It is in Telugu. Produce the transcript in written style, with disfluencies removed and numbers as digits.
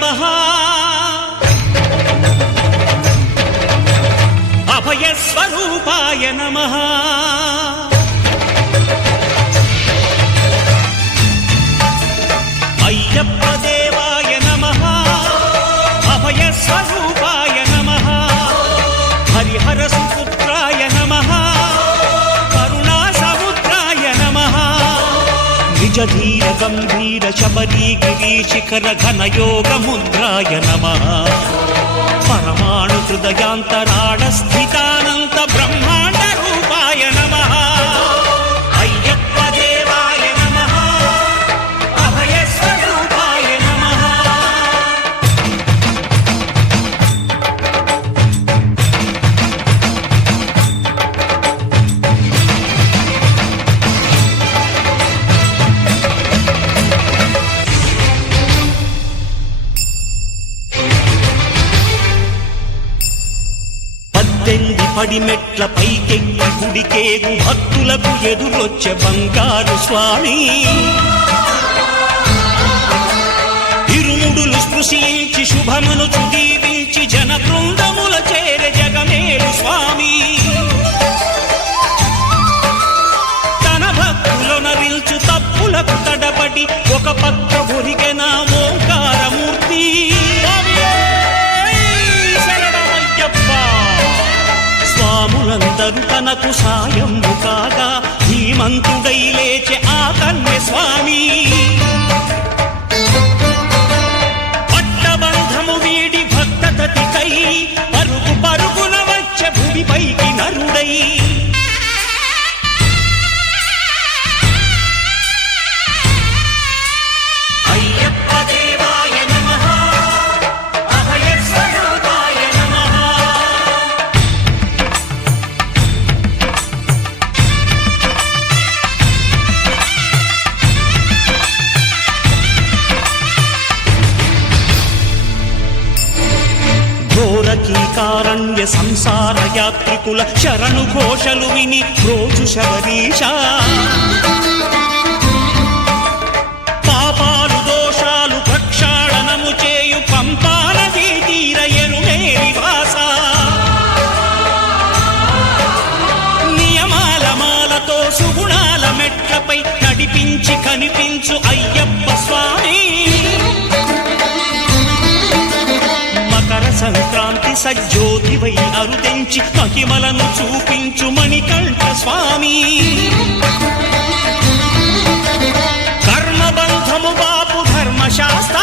నమః అభయస్వరూపాయ నమః అయ్యప్ప దేవాయ నమః అభయస్వరూపాయ నమః హరిహర సుపుత్రాయ నమః కరుణాసముద్రాయ నమః నిజధీర గంభీర శబరీ గిరీశిఖర ఘనయోగ ముద్రాయ నమః పరమాణు హృదయాంతరాళ స్థితానంత బ్రహ్మాండ రూపాయ నమః అయ్యప్ప దేవాయ నమః అభయస్వరూపాయ నమః పడిమెట్ల పైకెక్కి గుడికేగు భక్తులకు ఎదురొచ్చే బంగారు స్వామి ఇరుముడులు స్పృశించి శుభమును దీవించి జన బృందముల చేరే జగమేలు స్వామి తన భక్తులొనరిల్చు తప్పులకు తడబడి ఒక పక్క ఒరిగెన ఓంకారమూర్తి స్వాములందరూ తనకు సాయము కాగా ధీమంతుడై లేచే ఆ కన్య స్వామి పట్టబంధము వీడి భక్తతతికై పరుగు పరుగున వచ్చే భూమిపైకి నరుడై అయ్యప్ప దేవాయ నమః అభయస్వరూపాయ నమః ఘోరకీకారణ్య సంసార యాత్రికుల శరణు ఘోషలు విని రోజు శబరీష పాపాలు దోషాలు ప్రక్షాళనము చేయు పంపానదీ తీరయను మేరివాస నియమాల మాలతో సుగుణాల మెట్లపై నడిపించి కనిపించు అయ్యప్ప స్వామి సంక్రాంతి సజ్జోతివై అరుదెంచి మహిమలను చూపించు మణికంఠ స్వామి కర్మబంధము బాపు ధర్మశాస్త్ర